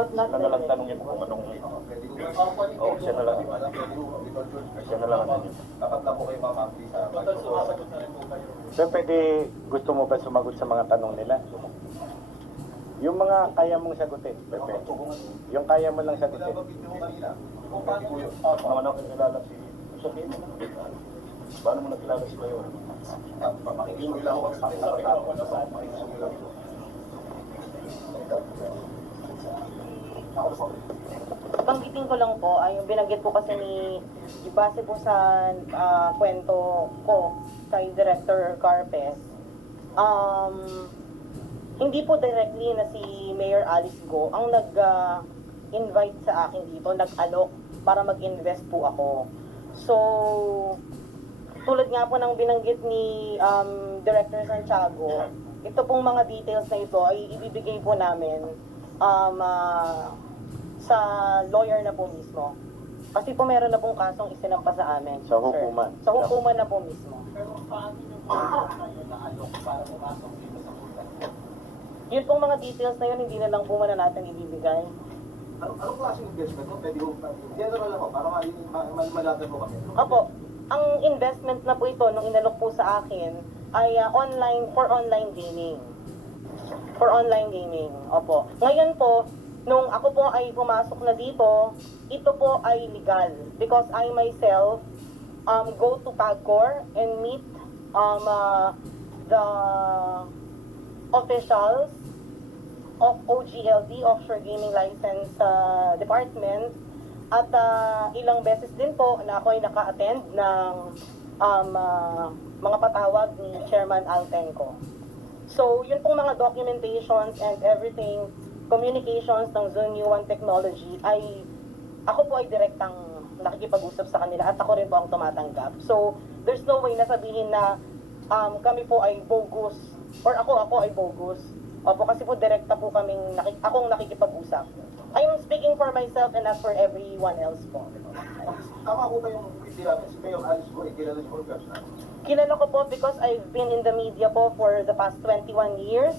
But not Siya na lang direct. tanongin mo kung anong... Oo, siya na lang. Siya na lang ang Dapat na po kayo mamangki sa Sumasagot na rin po kayo. Sir, pwede gusto mo ba sumagot sa mga tanong nila? Yung mga kaya mong sagutin, Pepe. Yung kaya mo lang sagutin. Nabanggit niyo kanina. Kung paano po yun? Paano nakilala si... Sabihin mo na. Paano mo nakilala si Mayor? Pakikisuyo lang ako kasi pakikisuyo lang. Banggitin ko lang po, ay yung binanggit po kasi base po sa kwento ko kay Director Carpes, hindi po directly na si Mayor Alice Go ang nag-invite sa akin dito, nag-alok para mag-invest po ako. So, tulad nga po ng binanggit ni Director Santiago, ito pong mga details na ito ay ibibigay po namin sa lawyer na po mismo. Kasi po meron na pong kasong isinampa sa amin. Sa hukuman. Sir. Sa hukuman na po mismo. Pero paano nyo po kayo na-alok para pumasok dito sa kulay? Yun pong mga details na yun, hindi na lang po muna natin ibibigay. Anong klaseng investment mo? Pwede mo, general lang ako, para malatan mo kami. Opo, ang investment na po ito, nung inalok po sa akin, ay for online gaming. For online gaming, opo. Ngayon po, nung ako po ay pumasok na dito, ito po ay legal. Because I myself go to PAGCOR and meet the officials of OGLD, Offshore Gaming License Department, at ilang beses din po na ako ay naka-attend ng mga patawag ni Chairman Altenco. So, yun pong mga documentations and everything, communications ng Zone U1 Technology, ay ako po ay direktang nakikipag-usap sa kanila at ako rin po ang tumatanggap. So, there's no way na sabihin na kami po ay bogus or ako ay bogus. Opo, kasi po direkta po akong nakikipag-usap. I'm speaking for myself and not for everyone else po. Tama ko ba yung kilala si Mayor Alice Go, kilala niyo po personal? Kilala ko po because I've been in the media po for the past 21 years.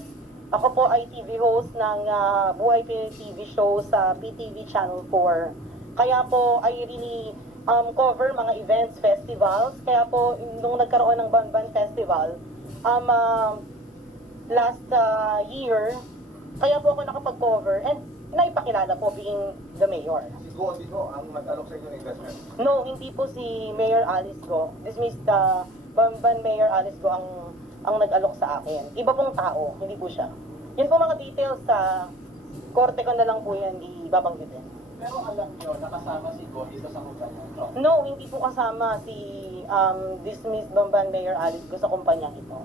Ako po ay TV host ng Buhay Pinoy TV show sa PTV Channel 4. Kaya po I really cover mga events, festivals. Kaya po nung nagkaroon ng Banban Festival, last year, kaya po ako nakapag-cover and naipakilala po being the mayor. Si Go dito ang nag-alok sa inyo ng investment. No, hindi po si Mayor Alice Go. Dismissed Banban Mayor Alice Go ang nag-alok sa akin. Iba pong tao, hindi po siya. Yun po mga details sa korte ko na lang po yan ibabanggitin. Pero alam nyo, nakasama si Go dito sa kumpanya ito. No, hindi po kasama si dismissed Banban Mayor Alice Go sa kumpanya ito.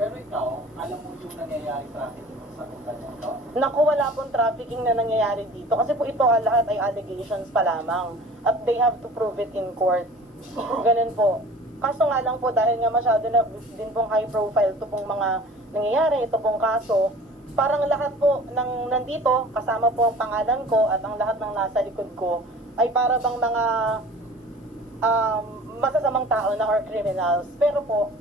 Pero ikaw, alam mo yung nangyayari traffic sa kumpanya ito? Naku, wala pong trafficking na nangyayari dito. Kasi po ito lahat ay allegations pa lamang. At they have to prove it in court. Ganun po. Kaso nga lang po, dahil nga masyado na din pong high profile ito pong mga nangyayari, ito pong kaso, parang lahat po ng nandito, kasama po ang pangalan ko at ang lahat ng nasa likod ko, ay para bang mga masasamang tao na or criminals. Pero po,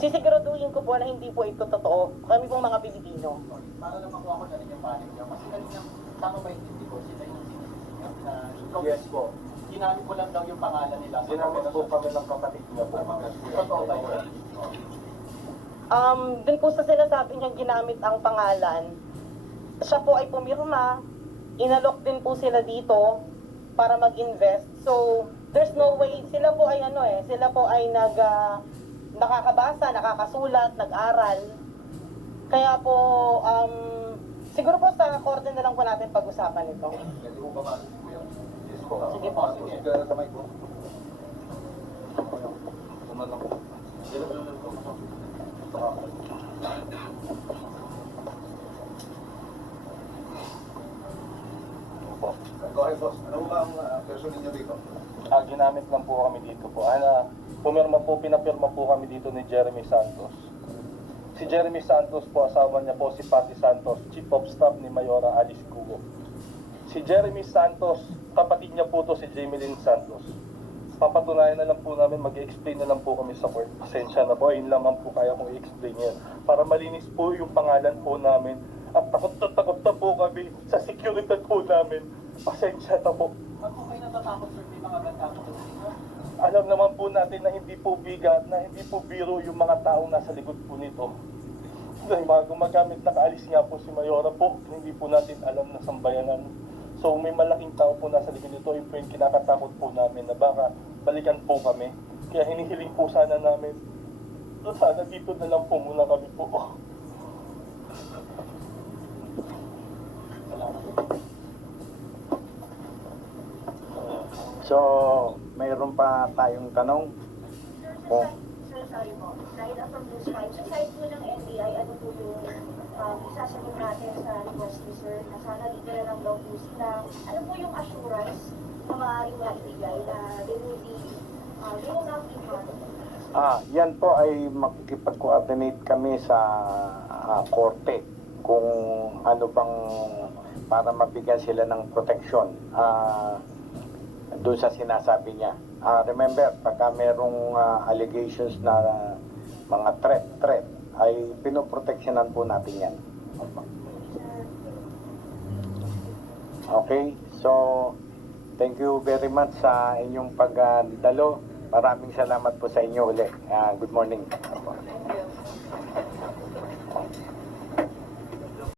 sisiguraduhin ko po na hindi po ito totoo. Kami pong mga Pilipino. Para lang makuha ko na rin yung panig nyo. Kasi kanina, tama ba yung hindi ko? Sila yung sinisisi nyo na ikaw, Yes po. ginamit mo lang daw yung pangalan nila. Ginamit po kami ng kapatid niya po. Totoo ba yun? Dun po sa sinasabi niyang ginamit ang pangalan, siya po ay pumirma, inalok din po sila dito para mag-invest. So, there's no way, sila po ay sila po ay nakakabasa, nakakasulat, nag-aral. Kaya po, siguro po sa korte na lang po natin pag-usapan ito. Pwede mo ba maalis po yan? Yes po. Sige po, sige. Sigara sa mic po. Kumalang po. Go ahead, boss. Ano ba ang person ninyo dito? Ginamit lang po kami dito po. Pinapirma po kami dito ni Jeremy Santos. Si Jeremy Santos po, asawa niya po si Patty Santos, Chief of Staff ni Mayora Alice Cugo. Si Jeremy Santos, kapatid niya po to si Jamelyn Santos. Papatunayan na lang po namin, mag-explain na lang po kami sa court. Pasensya na po, yun lamang po kaya kong i-explain yan. Para malinis po yung pangalan po namin. At takot nangyari sa security po namin. Pasensya na po. Pag po kayo natatakot, sir, may mga banta po sa inyo. Alam naman po natin na hindi po bigat, na hindi po biro yung mga taong nasa likod po nito. Dahil mga gumagamit, nakaalis nga po si Mayora po, hindi po natin alam na sambayanan. So may malaking tao po nasa likod nito, yung po yung kinakatakot po namin na baka balikan po kami. Kaya hinihiling po sana namin, sana dito na lang po muna kami po. So, mayroon pa tayong tanong. Oh. Sir, sorry po. Dahil ang from News 5, sa side po ng NBI, ano po yung isasagot natin sa request ni Sir na sana dito na lang daw po sila. Ano po yung assurance na maaaring maibigay na they will not be harmed? Yan po ay makikipag-coordinate kami sa korte kung ano bang para mabigyan sila ng proteksyon doon sa sinasabi niya. Remember, pagka merong allegations na mga threat, ay pinoproteksyonan po natin yan. Okay, so thank you very much sa inyong pagdalo. Maraming salamat po sa inyo ulit. Good morning.